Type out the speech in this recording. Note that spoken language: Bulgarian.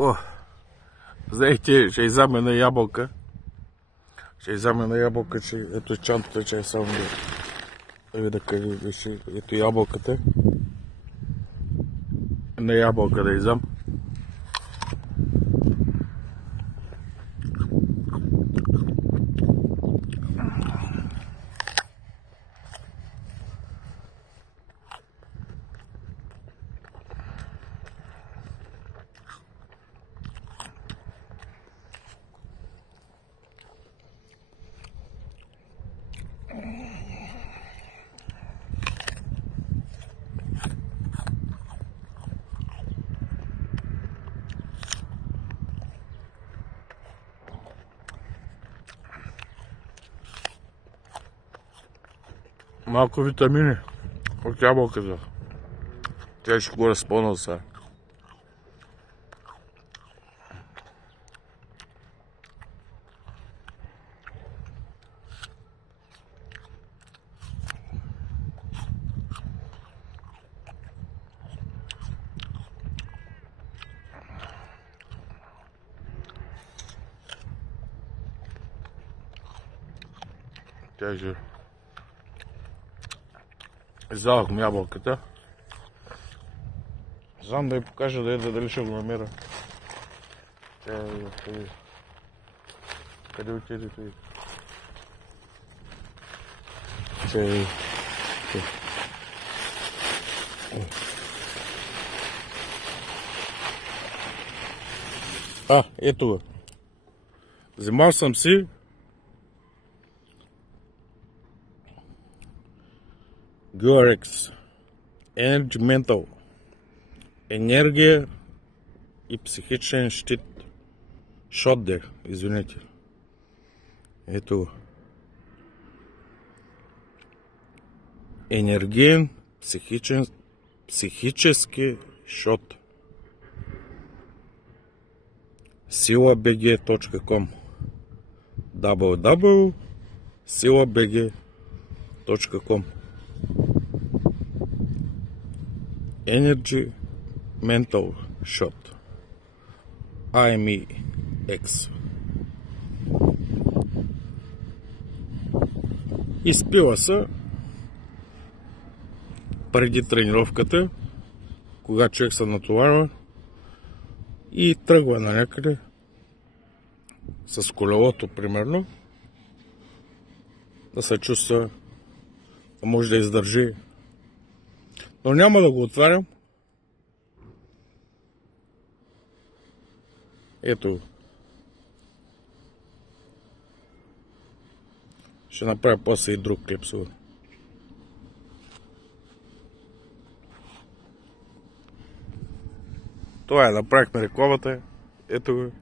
О, знаете, ще изяме на ябълка. Че ето чантата, че е само да видя къде виши. Ето ябълката. На ябълка да изям. Малко витамини от ябълката. Тя ще го разпълнал сега. Тя ще издавах ми ябълката. Знам да й покажа да еда, дали ще го намеря. Къде отиде той? Ето го. Взимал съм си Gorex Energy Mental. Енергия и психичен щит. Шотдер, извинете. Ето. Енергиен, психически шот. silabg.com www.silabg.com Energy Mental Shot IME-X. Изпила се преди тренировката, когато човек се натоварва и тръгва на някъде с колелото, примерно, да се чувства, да може да издържи. Но няма да го отварям. Ето. Ще направя после и друг клип сега. Това е, направихме рекламата. Ето го.